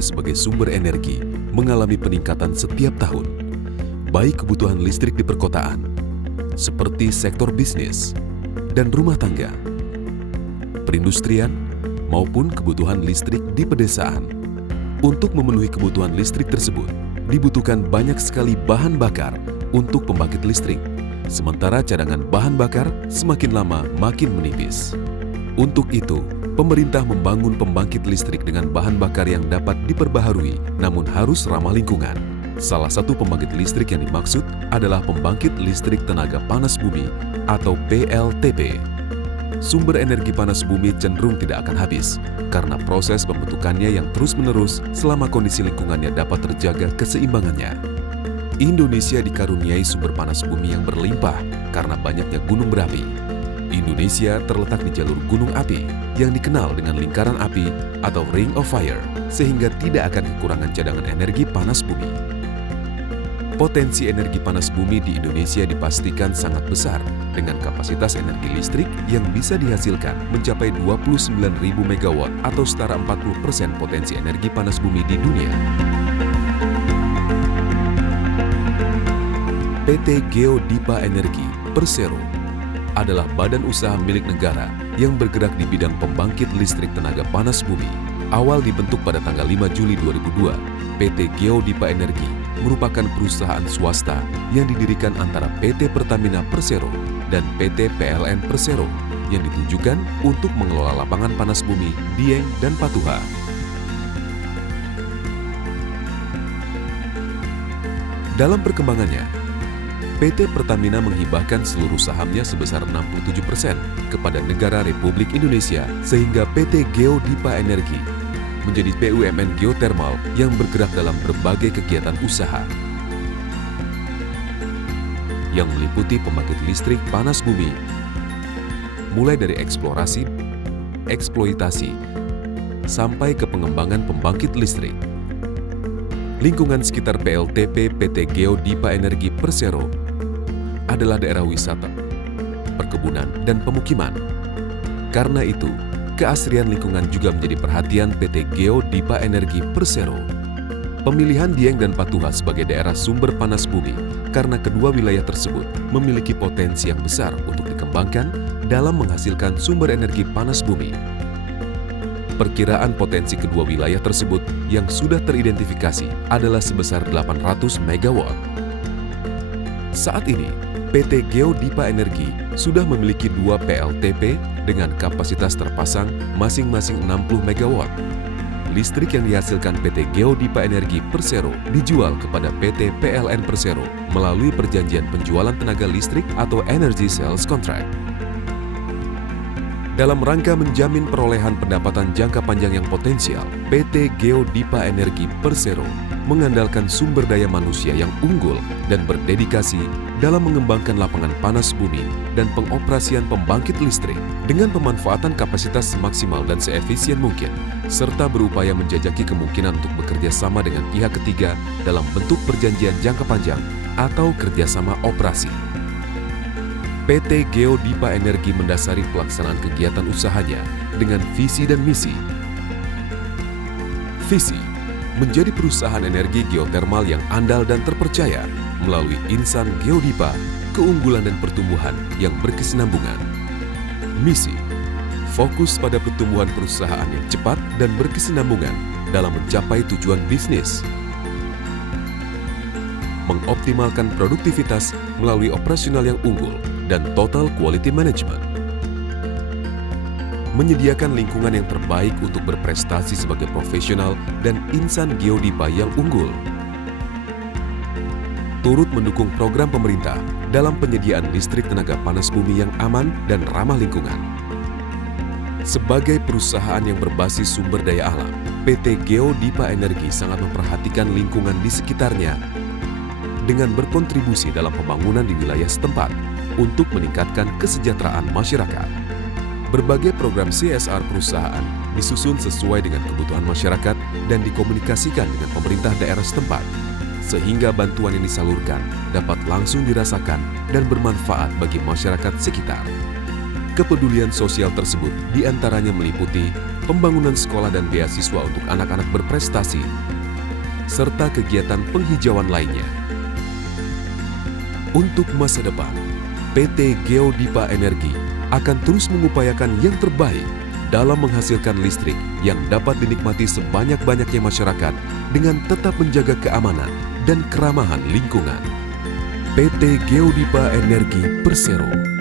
Indonesia sebagai sumber energi mengalami peningkatan setiap tahun, baik kebutuhan listrik di perkotaan, seperti sektor bisnis dan rumah tangga, perindustrian, maupun kebutuhan listrik di pedesaan. Untuk memenuhi kebutuhan listrik tersebut, dibutuhkan banyak sekali bahan bakar untuk pembangkit listrik, sementara cadangan bahan bakar semakin lama makin menipis. Untuk itu, pemerintah membangun pembangkit listrik dengan bahan bakar yang dapat diperbaharui namun harus ramah lingkungan. Salah satu pembangkit listrik yang dimaksud adalah pembangkit listrik tenaga panas bumi atau PLTP. Sumber energi panas bumi cenderung tidak akan habis karena proses pembentukannya yang terus-menerus selama kondisi lingkungannya dapat terjaga keseimbangannya. Indonesia dikaruniai sumber panas bumi yang berlimpah karena banyaknya gunung berapi. Indonesia terletak di jalur gunung api yang dikenal dengan lingkaran api atau Ring of Fire, sehingga tidak akan kekurangan cadangan energi panas bumi. Potensi energi panas bumi di Indonesia dipastikan sangat besar dengan kapasitas energi listrik yang bisa dihasilkan mencapai 29.000 MW atau setara 40% potensi energi panas bumi di dunia. PT Geo Dipa Energi Persero adalah badan usaha milik negara yang bergerak di bidang pembangkit listrik tenaga panas bumi. Awal dibentuk pada tanggal 5 Juli 2002, PT Geo Dipa Energi merupakan perusahaan swasta yang didirikan antara PT Pertamina Persero dan PT PLN Persero yang ditujukan untuk mengelola lapangan panas bumi Dieng dan Patuha. Dalam perkembangannya, PT Pertamina menghibahkan seluruh sahamnya sebesar 67% kepada negara Republik Indonesia sehingga PT Geo Dipa Energi menjadi BUMN geotermal yang bergerak dalam berbagai kegiatan usaha yang meliputi pembangkit listrik panas bumi, mulai dari eksplorasi, eksploitasi, sampai ke pengembangan pembangkit listrik. Lingkungan sekitar PLTP PT Geo Dipa Energi Persero adalah daerah wisata, perkebunan, dan pemukiman. Karena itu, keasrian lingkungan juga menjadi perhatian PT Geo Dipa Energi Persero. Pemilihan Dieng dan Patuha sebagai daerah sumber panas bumi karena kedua wilayah tersebut memiliki potensi yang besar untuk dikembangkan dalam menghasilkan sumber energi panas bumi. Perkiraan potensi kedua wilayah tersebut yang sudah teridentifikasi adalah sebesar 800 MW. Saat ini, PT Geo Dipa Energi sudah memiliki 2 PLTP dengan kapasitas terpasang masing-masing 60 MW. Listrik yang dihasilkan PT Geo Dipa Energi Persero dijual kepada PT PLN Persero melalui perjanjian penjualan tenaga listrik atau Energy Sales Contract. Dalam rangka menjamin perolehan pendapatan jangka panjang yang potensial, PT Geo Dipa Energi Persero mengandalkan sumber daya manusia yang unggul dan berdedikasi dalam mengembangkan lapangan panas bumi dan pengoperasian pembangkit listrik dengan pemanfaatan kapasitas semaksimal dan seefisien mungkin, serta berupaya menjajaki kemungkinan untuk bekerja sama dengan pihak ketiga dalam bentuk perjanjian jangka panjang atau kerjasama operasi. PT Geo Dipa Energi mendasari pelaksanaan kegiatan usahanya dengan visi dan misi. Visi menjadi perusahaan energi geotermal yang andal dan terpercaya melalui insan Geodipa, keunggulan dan pertumbuhan yang berkesinambungan. Misi, fokus pada pertumbuhan perusahaan yang cepat dan berkesinambungan dalam mencapai tujuan bisnis. Mengoptimalkan produktivitas melalui operasional yang unggul dan total quality management. Menyediakan lingkungan yang terbaik untuk berprestasi sebagai profesional dan insan Geodipa yang unggul. Turut mendukung program pemerintah dalam penyediaan listrik tenaga panas bumi yang aman dan ramah lingkungan. Sebagai perusahaan yang berbasis sumber daya alam, PT Geo Dipa Energi sangat memperhatikan lingkungan di sekitarnya dengan berkontribusi dalam pembangunan di wilayah setempat untuk meningkatkan kesejahteraan masyarakat. Berbagai program CSR perusahaan disusun sesuai dengan kebutuhan masyarakat dan dikomunikasikan dengan pemerintah daerah setempat, sehingga bantuan yang disalurkan dapat langsung dirasakan dan bermanfaat bagi masyarakat sekitar. Kepedulian sosial tersebut diantaranya meliputi pembangunan sekolah dan beasiswa untuk anak-anak berprestasi, serta kegiatan penghijauan lainnya. Untuk masa depan, PT Geodipa Energi akan terus mengupayakan yang terbaik dalam menghasilkan listrik yang dapat dinikmati sebanyak-banyaknya masyarakat dengan tetap menjaga keamanan dan keramahan lingkungan. PT Geodipa Energi Persero.